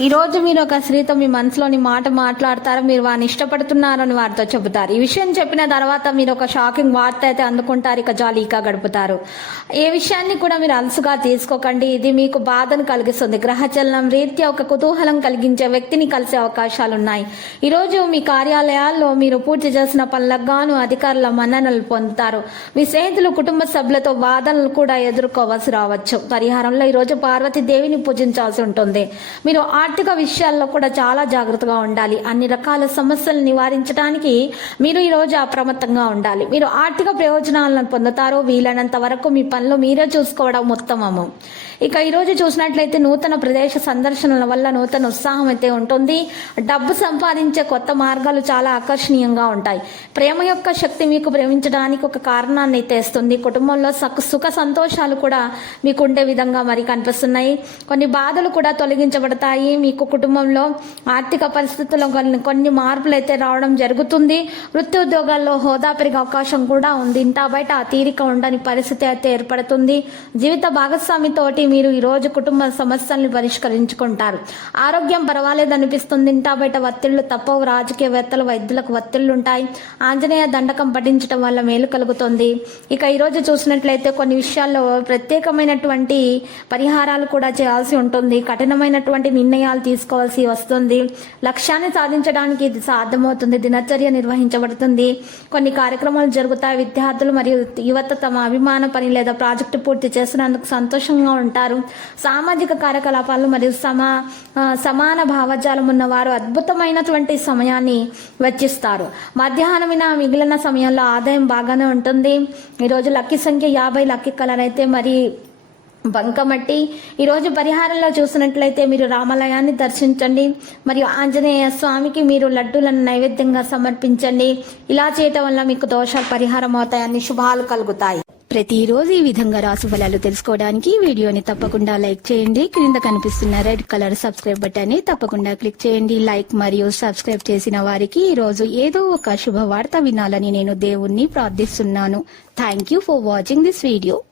ఈ రోజు మీరు ఒక స్త్రీతో మీ మనసులోని మాట మాట్లాడతారు? మీరు వారిని ఇష్టపడుతున్నారని వారితో చెబుతారు. ఈ విషయం చెప్పిన తర్వాత మీరు ఒక షాకింగ్ వార్త అయితే అందుకుంటారు ఇక జాలీగా గడుపుతారు. ఏ విషయాన్ని కూడా మీరు అలసుగా తీసుకోకండి. ఇది మీకు బాధను కలిగిస్తుంది. గ్రహచలనం రీత్యా ఒక కుతూహలం కలిగించే వ్యక్తిని కలిసే అవకాశాలు ఉన్నాయి ఈ రోజు మీ కార్యాలయాల్లో మీరు పూర్తి చేసిన పనులకు గాను అధికారుల మన్ననలు పొందుతారు. మీ స్నేహితులు కుటుంబ సభ్యులతో వాదనలు కూడా ఎదుర్కోవాల్సి రావచ్చు. పరిహారంలో ఈ రోజు పార్వతీదేవిని పూజించాల్సి ఉంటుంది. మీరు ఆర్థిక విషయాల్లో కూడా చాలా జాగ్రత్తగా ఉండాలి. అన్ని రకాల సమస్యలు నివారించడానికి మీరు ఈ రోజు అప్రమత్తంగా ఉండాలి. మీరు ఆర్థిక ప్రయోజనాలను పొందుతారో వీలైనంత వరకు మీ పనులు మీరే చూసుకోవడం ఉత్తమము. ఇక ఈ రోజు చూసినట్లయితే నూతన ప్రదేశ సందర్శనల వల్ల నూతన ఉత్సాహం అయితే ఉంటుంది. డబ్బు సంపాదించే కొత్త మార్గాలు చాలా ఆకర్షణీయంగా ఉంటాయి. ప్రేమ యొక్క శక్తి మీకు ప్రేమించడానికి ఒక కారణాన్ని తెస్తుంది కుటుంబంలో సుఖ సంతోషాలు కూడా మీకు ఉండే విధంగా మరి కనిపిస్తున్నాయి. కొన్ని బాధలు కూడా తొలగించబడతాయి. మీకు కుటుంబంలో ఆర్థిక పరిస్థితుల్లో కొన్ని కొన్ని మార్పులు అయితే రావడం జరుగుతుంది. వృత్తి ఉద్యోగాల్లో హోదా పెరిగే అవకాశం కూడా ఉంది. ఇంటా బయట ఆ తీరిక ఉండని పరిస్థితి అయితే ఏర్పడుతుంది. జీవిత భాగస్వామితోటి మీరు ఈ రోజు కుటుంబ సమస్యల్ని పరిష్కరించుకుంటారు. ఆరోగ్యం పర్వాలేదు అనిపిస్తుంది. ఇంటా బయట ఒత్తిళ్ళు తప్పవు. రాజకీయవేత్తలు వైద్యులకు ఒత్తిళ్ళు ఉంటాయి. ఆంజనేయ దండకం పఠించడం వల్ల మేలు కలుగుతుంది. ఇక ఈరోజు చూసినట్లయితే కొన్ని విషయాల్లో ప్రత్యేకమైనటువంటి పరిహారాలు కూడా చేయాల్సి ఉంటుంది. కఠినమైనటువంటి నిర్ణయాలు తీసుకోవాల్సి వస్తుంది. లక్ష్యాన్ని సాధించడానికి ఇది సాధ్యమవుతుంది. దినచర్య నిర్వహించబడుతుంది. కొన్ని కార్యక్రమాలు జరుగుతాయి. విద్యార్థులు మరియు యువత తమ అభిమాన పని లేదా ప్రాజెక్టు పూర్తి చేసినందుకు సంతోషంగా ఉంటారు. సామాజిక కార్యకలాపాలు మరియు సమా సమాన భావజాలం ఉన్న వారు అద్భుతమైనటువంటి సమయాన్ని వెచ్చిస్తారు. మధ్యాహ్నమైన మిగిలిన సమయంలో ఆదాయం బాగానే ఉంటుంది. ఈరోజు లక్కీ సంఖ్య యాభై లక్కీ కలర్ అయితే మరి బంకమట్టి. ఈరోజు పరిహారంలో చూసినట్లయితే మీరు రామాలయాన్ని దర్శించండి. మరియు ఆంజనేయ స్వామికి మీరు లడ్డూలను నైవేద్యంగా సమర్పించండి. ఇలా చేయటం వల్ల మీకు దోషాలు పరిహారం అవుతాయని శుభాలు కలుగుతాయి. ప్రతిరోజు ఈ విధంగా రాసుఫలాలు తెలుసుకోవడానికి వీడియోని తప్పకుండా లైక్ చేయండి. క్రింద కనిపిస్తున్న రెడ్ కలర్ సబ్స్క్రైబ్ బటన్ తప్పకుండా క్లిక్ చేయండి. లైక్ మరియు సబ్స్క్రైబ్ చేసిన వారికి ఈ రోజు ఏదో ఒక శుభవార్త వినాలని నేను దేవుణ్ణి ప్రార్థిస్తున్నాను. Thank you for watching this video